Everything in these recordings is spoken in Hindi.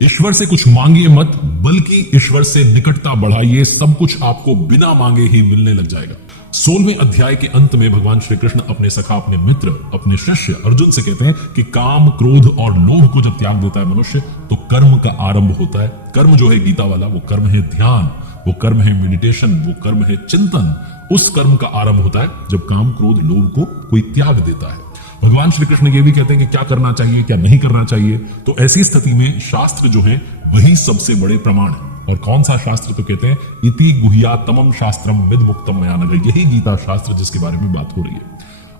ईश्वर से कुछ मांगिए मत, बल्कि ईश्वर से निकटता बढ़ाइए। सब कुछ आपको बिना मांगे ही मिलने लग जाएगा। 16वें अध्याय के अंत में भगवान श्री कृष्ण अपने सखा, अपने मित्र, अपने शिष्य अर्जुन से कहते हैं कि काम, क्रोध और लोभ को जब त्याग देता है मनुष्य, तो कर्म का आरंभ होता है। कर्म जो है गीता वाला, वो कर्म है ध्यान, वो कर्म है मेडिटेशन, वो कर्म है चिंतन। उस कर्म का आरंभ होता है जब काम, क्रोध, लोभ को कोई त्याग देता है। भगवान श्री कृष्ण ये भी कहते हैं कि क्या करना चाहिए, क्या नहीं करना चाहिए। तो ऐसी स्थिति में शास्त्र जो है वही सबसे बड़े प्रमाण है। और कौन सा शास्त्र? तो कहते हैं इति गुह्यातमम शास्त्रम विद मुक्तम मया नघ। यही गीता शास्त्र जिसके बारे में बात हो रही है।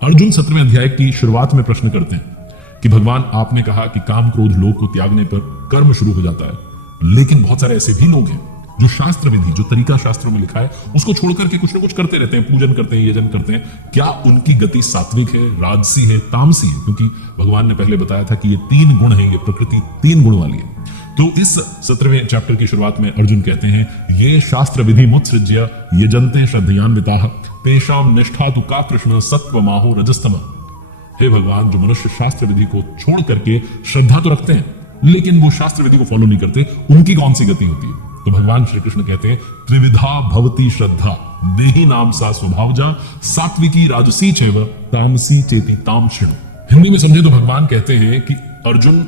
अर्जुन 17वें अध्याय की शुरुआत में प्रश्न करते हैं कि भगवान, आपने कहा कि काम, क्रोध, लोभ को त्यागने पर कर्म शुरू हो जाता है, लेकिन बहुत सारे ऐसे भी लोग हैं जो शास्त्र विधि, जो तरीका शास्त्रों में लिखा है, उसको छोड़ करके कुछ ना कुछ करते रहते हैं, पूजन करते हैं, यजन करते हैं। क्या उनकी गति सात्विक है, राजसी है, तामसी है? क्योंकि भगवान ने पहले बताया था कि ये 3 गुण है, ये प्रकृति 3 गुण वाली है। तो इस 17वें चैप्टर की शुरुआत में अर्जुन कहते हैं, ये शास्त्र विधि मुत्सृज्य यजन्ते श्रद्धयान्विताः तेषां निष्ठा तु का कृष्ण सत्वमाहो रजस्तमः। हे भगवान, जो मनुष्य शास्त्र विधि को छोड़ करके श्रद्धा तो रखते हैं, लेकिन वो शास्त्र विधि को फॉलो नहीं करते, उनकी कौन सी गति होती है? तो भगवान श्री कृष्ण कहते हैं, त्रिविधा भवती श्रद्धा देहि नाम सा स्वभावजा सात्विकी राजसी चैव तामसी चेति ताम शृणु। हिंदी में समझे तो भगवान कहते हैं कि अर्जुन,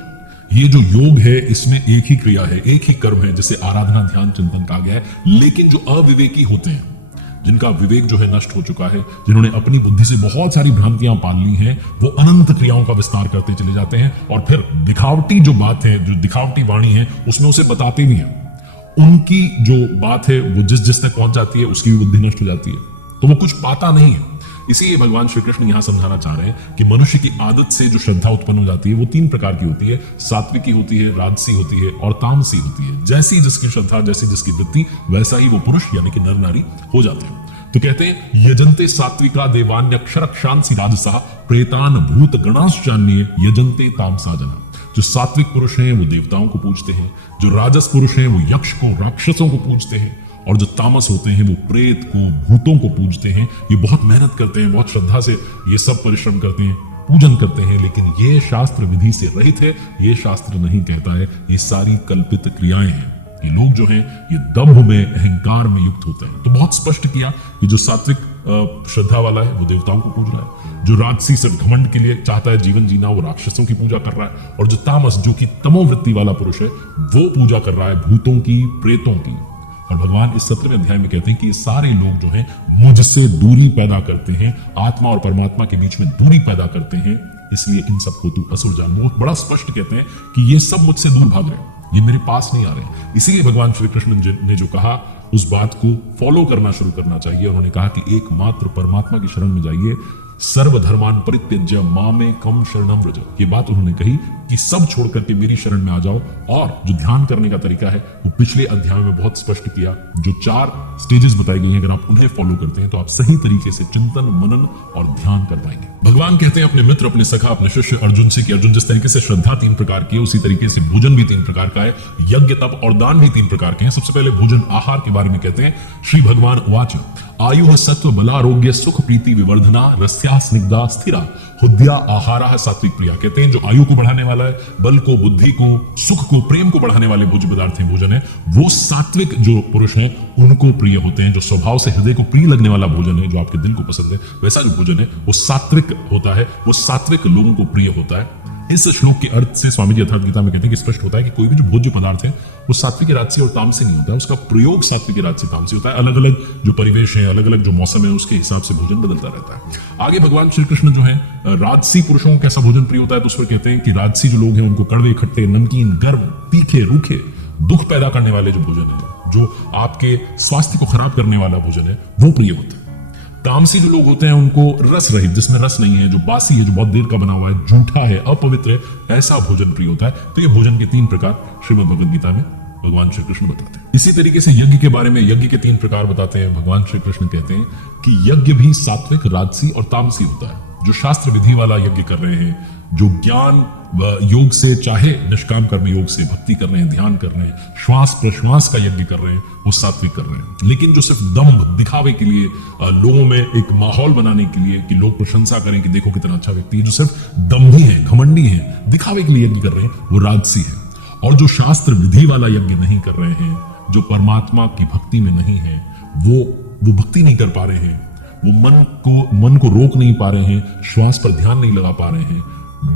ये जो योग है इसमें एक ही क्रिया है, एक ही कर्म है, जिसे आराधना, ध्यान, चिंतन कहा गया है। लेकिन जो अविवेकी होते हैं, जिनका विवेक जो है नष्ट हो चुका है, जिन्होंने अपनी बुद्धि से बहुत सारी भ्रांतियां पाल ली हैं, वो अनंत क्रियाओं का विस्तार करते चले जाते हैं और फिर दिखावटी जो बात है, जो दिखावटी वाणी है, उसमें उसे बताते नहीं है। उनकी जो बात है वो जिस जिस तक पहुंच जाती है, उसकी भी बुद्धि नष्ट हो जाती है, तो वो कुछ पाता नहीं है। इसीलिए भगवान श्री कृष्ण यहां समझाना चाह रहे हैं कि मनुष्य की आदत से जो श्रद्धा उत्पन्न हो जाती है वो 3 प्रकार की होती है। सात्विकी होती है, राजसी होती है और तामसी होती है। जैसी जिसकी श्रद्धा, जैसी जिसकी वृत्ति, वैसा ही वो पुरुष यानी कि नर नारी हो जाते हैं। तो कहते हैं, यजन्ते सात्विका देवान्यक्षर क्षांसी राजसा प्रेतान भूत गणाश्चान्य यजन्ते तामसा जना। जो सात्विक पुरुष हैं वो देवताओं को पूजते हैं, जो राजस पुरुष हैं वो यक्ष को, राक्षसों को पूजते हैं, और जो तामस होते हैं वो प्रेत को, भूतों को पूजते हैं। ये बहुत मेहनत करते हैं, बहुत श्रद्धा से ये सब परिश्रम करते हैं, पूजन करते हैं, लेकिन ये शास्त्र विधि से रहित है। ये शास्त्र नहीं कहता है, ये सारी कल्पित क्रियाएं हैं। ये लोग जो हैं ये दंभ में, अहंकार में युक्त होते हैं। तो बहुत स्पष्ट किया कि जो सात्विक श्रद्धा वाला है वो देवताओं को पूज रहा है, जो राजसी सिर्फ घमंड के लिए चाहता है जीवन जीना, वो राक्षसों की पूजा कर रहा है, और जो तामस, जो कि तमोवृत्ति वाला पुरुष है, वो पूजा कर रहा है भूतों की, प्रेतों की। और भगवान इस 17वें अध्याय में कहते हैं कि ये सारे लोग जो हैं मुझसे दूरी पैदा करते हैं, आत्मा और परमात्मा के बीच में दूरी पैदा करते हैं, इसलिए इन सबको तू असुर जान। वो बड़ा स्पष्ट कहते हैं कि ये सब मुझसे दूर भाग रहे हैं, ये मेरे पास नहीं आ रहे हैं। इसीलिए भगवान श्री कृष्ण ने जो कहा उस बात को फॉलो करना शुरू करना चाहिए। उन्होंने कहा कि एकमात्र परमात्मा की शरण में जाइए, सर्वधर्मान परित्यज्य मामेकम शरणम व्रज। ये बात उन्होंने कही कि सब छोड़ करके मेरी शरण में आ जाओ। और जो ध्यान करने का तरीका है वो पिछले अध्याय में बहुत स्पष्ट किया। जो 4 स्टेजेस बताई गई हैं, अगर आप उन्हें फॉलो करते हैं तो आप सही तरीके से चिंतन, मनन और ध्यान कर पाएंगे। भगवान कहते हैं अपने मित्र, अपने सखा, अपने शिष्य अर्जुन से कि अर्जुन, जिस तरीके से श्रद्धा 3 प्रकार की है, उसी तरीके से भोजन भी 3 प्रकार का है, यज्ञ, तप और दान भी 3 प्रकार के हैं। सबसे पहले भोजन, आहार के बारे में कहते हैं, श्री भगवान उवाच आयु सत्व बलारोग्य सुख प्रीति विवर्धना रस्या स्निग्धा स्थिरा हुद्या आहारा सात्विक प्रिया। कहते हैं जो आयु को बढ़ाने वाला है, बल को, बुद्धि को, सुख को, प्रेम को बढ़ाने वाले भोज्य पदार्थ हैं, भोजन है, वो सात्विक जो पुरुष हैं उनको प्रिय होते हैं। जो स्वभाव से हृदय को प्रिय लगने वाला भोजन है, जो आपके दिल को पसंद है, वैसा जो भोजन है वो सात्विक होता है, वो सात्विक लोगों को प्रिय होता है। इस श्लोक के अर्थ से स्वामी जी अर्थात गीता में कहते हैं कि स्पष्ट होता है कि कोई भी जो भोज्य पदार्थ है वो सात्विक, राजसी और तामसी नहीं होता है, उसका प्रयोग सात्विक, राजसी, तामसी होता है। अलग अलग जो परिवेश है, अलग अलग जो मौसम है, उसके हिसाब से भोजन बदलता रहता है। आगे भगवान श्री कृष्ण जो है राजसी पुरुषों को कैसा भोजन प्रिय होता है, तो उस पर कहते हैं कि राजसी जो लोग हैं उनको कड़वे, खट्टे, नमकीन, गर्म, तीखे, रूखे, दुख पैदा करने वाले जो भोजन है, जो आपके स्वास्थ्य को खराब करने वाला भोजन है, वो प्रिय होता है। तामसी जो लोग होते हैं उनको रस रहित, जिसमें रस नहीं है, जो बासी है, जो बहुत देर का बना हुआ है, झूठा है, अपवित्र है, ऐसा भोजन प्रिय होता है। तो ये भोजन के 3 प्रकार श्रीमद् भगवद गीता में भगवान श्री कृष्ण बताते हैं। इसी तरीके से यज्ञ के बारे में, यज्ञ के 3 प्रकार बताते हैं। भगवान श्री कृष्ण कहते हैं कि यज्ञ भी सात्विक, राजसी और तामसी होता है। जो शास्त्र विधि वाला यज्ञ कर रहे हैं, जो ज्ञान योग से, चाहे निष्काम कर्म योग से भक्ति कर रहे हैं, ध्यान कर रहे हैं, श्वास प्रश्वास का यज्ञ कर रहे हैं, वो सात्विक कर रहे हैं। लेकिन जो सिर्फ दंभ, दिखावे के लिए, लोगों में एक माहौल बनाने के लिए कि लोग प्रशंसा करें कि देखो कितना अच्छा व्यक्ति है, जो सिर्फ दंभी है, घमंडी है, दिखावे के लिए यज्ञ कर रहे हैं, वो राजसी है। और जो शास्त्र विधि वाला यज्ञ नहीं कर रहे हैं, जो परमात्मा की भक्ति में नहीं है, वो भक्ति नहीं कर पा रहे हैं, वो मन को रोक नहीं पा रहे हैं, श्वास पर ध्यान नहीं लगा पा रहे हैं,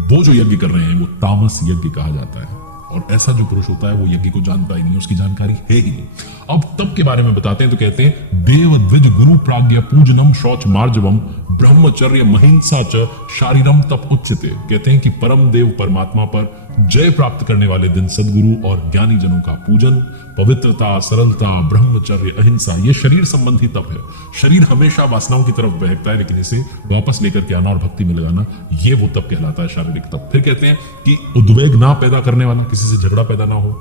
वो जो यज्ञ कर रहे हैं वो तामस यज्ञ कहा जाता है। और ऐसा जो पुरुष होता है वो यज्ञ को जानता ही नहीं, उसकी जानकारी है ही नहीं। अब तप के बारे में बताते हैं तो कहते हैं देव द्विज गुरु प्राज्ञ पूजनम शौच मार्जवम ब्रह्मचर्य महिंसा च शारीरम तप उच्यते। कहते हैं कि परम देव परमात्मा पर जय प्राप्त करने वाले दिन सदगुरु और ज्ञानी जनों का पूजन, पवित्रता, सरलता, ब्रह्मचर्य, अहिंसा, ये शरीर संबंधी तप है। शरीर हमेशा वासनाओं की तरफ बहकता है, लेकिन इसे वापस लेकर के आना और भक्ति में लगाना, ये वो तप कहलाता है, शारीरिक तप। फिर कहते हैं कि उद्वेग ना पैदा करने वाला, किसी से झगड़ा पैदा ना हो,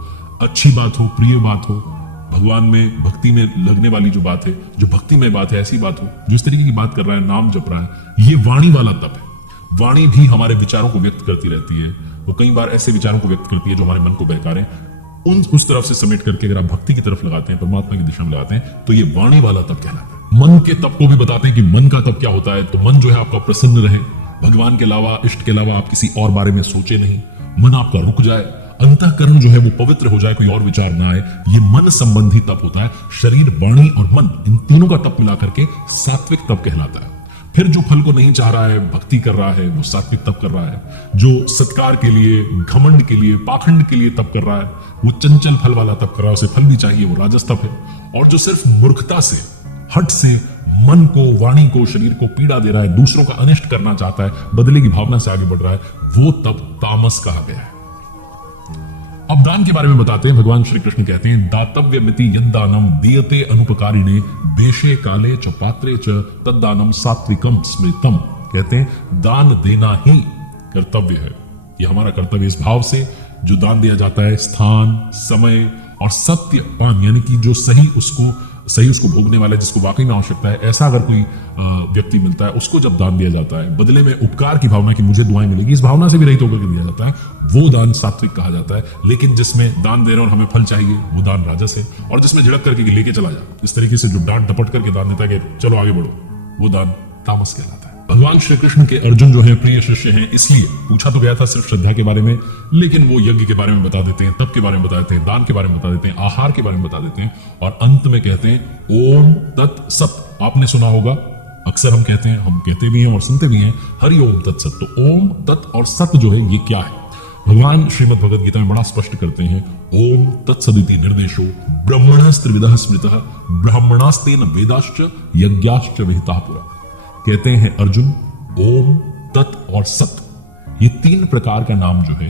अच्छी बात हो, प्रिय बात हो, भगवान में भक्ति में लगने वाली जो बात है, जो भक्ति में बात है, ऐसी बात हो, जो इस तरीके की बात कर रहा है, नाम जप रहा है, ये वाणी वाला तप है। वाणी भी हमारे विचारों को व्यक्त करती रहती है, वो कई बार ऐसे विचारों को व्यक्त करती है जो हमारे मन को बहका रहे हैं, उस तरफ से समेट करके अगर आप भक्ति की तरफ लगाते हैं, परमात्मा की दिशा में लगाते हैं, तो ये वाणी वाला तप कहलाता है। मन के तप को भी बताते हैं कि मन का तप क्या होता है। तो मन जो है आपका प्रसन्न रहे, भगवान के अलावा, इष्ट के अलावा आप किसी और बारे में सोचे नहीं, मन आपका रुक जाए, अंतःकरण जो है वो पवित्र हो जाए, कोई और विचार ना आए, ये मन संबंधी तप होता है। शरीर, वाणी और मन, इन तीनों का तप मिलाकर के सात्विक तप कहलाता है। फिर जो फल को नहीं चाह रहा है, भक्ति कर रहा है, वो सात्विक तप कर रहा है। जो सत्कार के लिए, घमंड के लिए, पाखंड के लिए तप कर रहा है, वो चंचल फल वाला तप कर रहा है, उसे फल भी चाहिए, वो राजस तप है। और जो सिर्फ मूर्खता से, हट से मन को, वाणी को, शरीर को पीड़ा दे रहा है, दूसरों का अनिष्ट करना चाहता है, बदले की भावना से आगे बढ़ रहा है, वो तप तामस कहा गया है। अब दान के बारे में बताते हैं। भगवान श्री कृष्ण कहते हैं दातव्य मिति यद्दानम दीयते अनुपकारिणे देशे काले च पात्रे च तद्दानम सात्विकम स्मृतम। कहते हैं दान देना ही कर्तव्य है, ये हमारा कर्तव्य। इस भाव से जो दान दिया जाता है, स्थान, समय और सत्य पान, यानी कि जो सही उसको भोगने वाला है, जिसको वाकई में आवश्यकता है, ऐसा अगर कोई व्यक्ति मिलता है, उसको जब दान दिया जाता है, बदले में उपकार की भावना की मुझे दुआएं मिलेगी, इस भावना से भी रहित होकर दिया जाता है, वो दान सात्विक कहा जाता है। लेकिन जिसमें दान दे रहे हैं और हमें फल चाहिए, वो दान राजस है। और जिसमें झिड़क करके लेके चला जा, इस तरीके से जो डांट डपट करके दान देता है कि चलो आगे बढ़ो, वो दान तामस कहलाता है। भगवान श्री कृष्ण के अर्जुन जो है प्रिय शिष्य हैं, इसलिए पूछा तो गया था सिर्फ श्रद्धा के बारे में, लेकिन वो यज्ञ के बारे में बता देते हैं, तप के बारे में बता देते हैं, दान के बारे में बता देते हैं, आहार के बारे में बता देते हैं, और अंत में कहते हैं ओम तत् सत। आपने सुना होगा, अक्सर हम कहते भी हैं और सुनते भी हैं, हरि ओम तत्सत। तो ओम तत् और सत जो है ये क्या है? भगवान श्रीमद् भगवद गीता में बड़ा स्पष्ट करते हैं, ओम तत्सदिति निर्देशो ब्रह्मणस्त्रिविधः स्मृतः ब्राह्मणास्तेन वेदाश्च यज्ञाश्च विहिताः पुरा। कहते हैं अर्जुन, ओम, तत् और सत, ये तीन प्रकार का नाम जो है,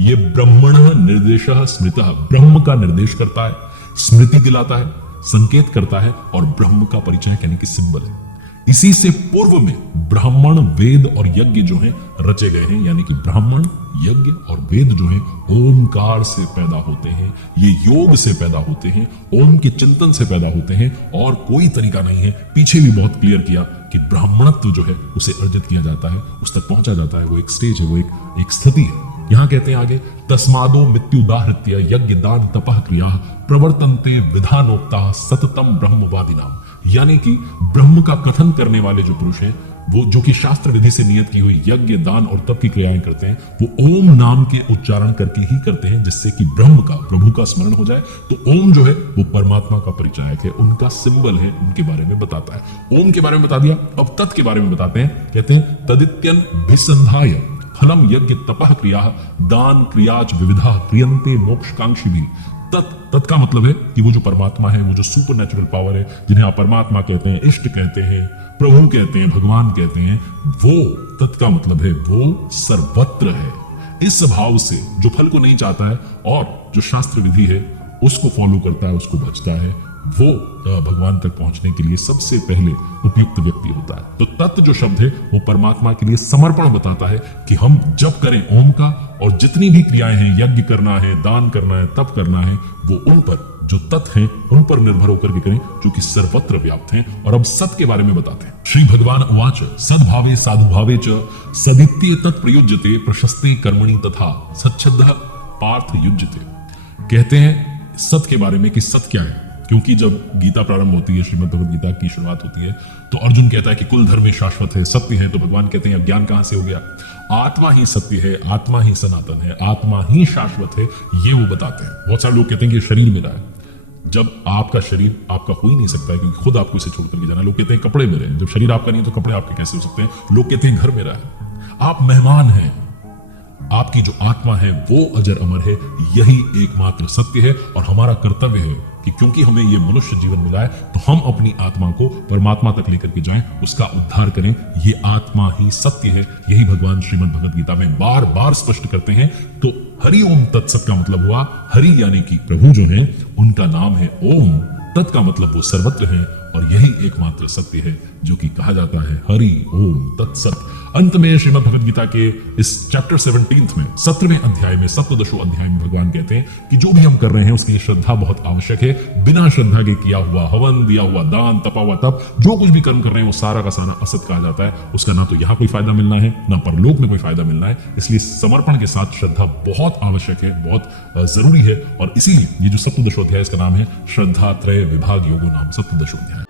ये ब्रह्मण निर्देशः स्मृतः, ब्रह्म का निर्देश करता है, स्मृति दिलाता है, संकेत करता है, और ब्रह्म का परिचय यानी कि सिंबल है। इसी से पूर्व में ब्राह्मण, वेद और यज्ञ जो हैं रचे गए हैं, यानी कि ब्राह्मण, यज्ञ और वेद जो हैं ओमकार से पैदा होते हैं, ये योग से पैदा होते हैं, ओम के चिंतन से पैदा होते हैं, और कोई तरीका नहीं है। पीछे भी बहुत क्लियर किया कि ब्राह्मणत्व जो है उसे अर्जित किया जाता है, उस तक पहुंचा जाता है, वो एक स्टेज है, वो एक स्थिति है। यहां कहते हैं आगे, तस्मादो मृत्युदाहृत्य यज्ञ दान तपः क्रिया प्रवर्तन्ते विधानोक्ता सततम ब्रह्मवादिनाम। यानी कि ब्रह्म का कथन करने वाले जो पुरुष हैं, वो जो कि शास्त्र विधि से नियत की हुई यज्ञ, दान और तप की क्रियाएं करते हैं, वो ओम नाम के उच्चारण करके ही करते हैं, जिससे कि ब्रह्म का, प्रभु का स्मरण हो जाए। तो ओम जो है वो परमात्मा का परिचायक है, उनका सिंबल है, उनके बारे में बताता है। ओम के बारे में बता दिया, अब तत् के बारे में बताते हैं। कहते हैं तदित्यन भिसंधाय फलम यज्ञ तपः क्रिया दान क्रियाच विविधा क्रियन्ते मोक्षकांक्षी भी। तत् का मतलब है कि वो जो परमात्मा है, वो जो सुपर नेचुरल पावर है, जिन्हें आप परमात्मा कहते हैं, इष्ट कहते हैं, प्रभु कहते हैं, भगवान कहते हैं, वो तत् का मतलब है वो सर्वत्र है। इस भाव से जो फल को नहीं चाहता है और जो शास्त्र विधि है उसको फॉलो करता है, उसको बचता है, वो भगवान तक पहुंचने के लिए सबसे पहले उपयुक्त व्यक्ति होता है। तो तत्व जो शब्द है वो परमात्मा के लिए समर्पण बताता है कि हम जब करें ओम का, और जितनी भी क्रियाएं हैं, यज्ञ करना है, दान करना है, तप करना है, वो उन पर जो तत्व हैं उन पर निर्भर होकर के करें, जो कि सर्वत्र व्याप्त हैं। और अब सत के बारे में बताते हैं। श्री भगवान उवाच सद्भावे साधुभावे च सदित्य तत्प्रयुज्यते प्रशस्ते कर्मणि तथा सच्छद्दः पार्थ युज्यते। कहते हैं सत के बारे में कि सत क्या है? क्योंकि जब गीता प्रारंभ होती है, श्रीमद् भगवद गीता की शुरुआत होती है, तो अर्जुन कहता है कि कुल धर्म ही शाश्वत है, सत्य है। तो भगवान कहते हैं अज्ञान कहां से हो गया, आत्मा ही सत्य है, आत्मा ही सनातन है, आत्मा ही शाश्वत है, ये वो बताते हैं। बहुत सारे लोग कहते हैं कि ये शरीर मेरा है। जब आपका शरीर आपका हो ही नहीं सकता है, क्योंकि खुद आपको इसे छोड़ करके जाना। लोग कहते हैं कपड़े मेरे हैं, जब शरीर आपका नहीं है तो कपड़े आपके कैसे हो सकते हैं। लोग कहते हैं घर मेरा है, आप मेहमान हैं। आपकी जो आत्मा है वो अजर अमर है, यही एकमात्र सत्य है। और हमारा कर्तव्य है कि क्योंकि हमें ये मनुष्य जीवन मिला है, तो हम अपनी आत्मा को परमात्मा तक लेकर के जाएं, उसका उद्धार करें। ये आत्मा ही सत्य है, यही भगवान श्रीमद् भगवद गीता में बार बार स्पष्ट करते हैं। तो हरि ओम तत्सत का मतलब हुआ, हरि यानी कि प्रभु जो हैं उनका नाम है ओम, तत् का मतलब वो सर्वत्र हैं, और यही एकमात्र सत्य है जो कि कहा जाता है हरि ओम तत्सत। अंत में श्रीमद् भगवद गीता के इस चैप्टर 17 में 17वें अध्याय में 17 अध्याय में भगवान कहते हैं कि जो भी हम कर रहे हैं उसके लिए श्रद्धा बहुत आवश्यक है। बिना श्रद्धा के किया हुआ हवन, दिया हुआ दान, तपा हुआ तप, जो कुछ भी कर्म कर रहे हैं वो सारा का सारा असत कहा जाता है। उसका ना तो यहाँ कोई फायदा मिलना है, ना परलोक में कोई फायदा मिलना है। इसलिए समर्पण के साथ श्रद्धा बहुत आवश्यक है, बहुत जरूरी है। और इसीलिए ये जो 17 अध्याय इसका नाम है श्रद्धा त्रय विभाग योगो नाम 17 अध्याय।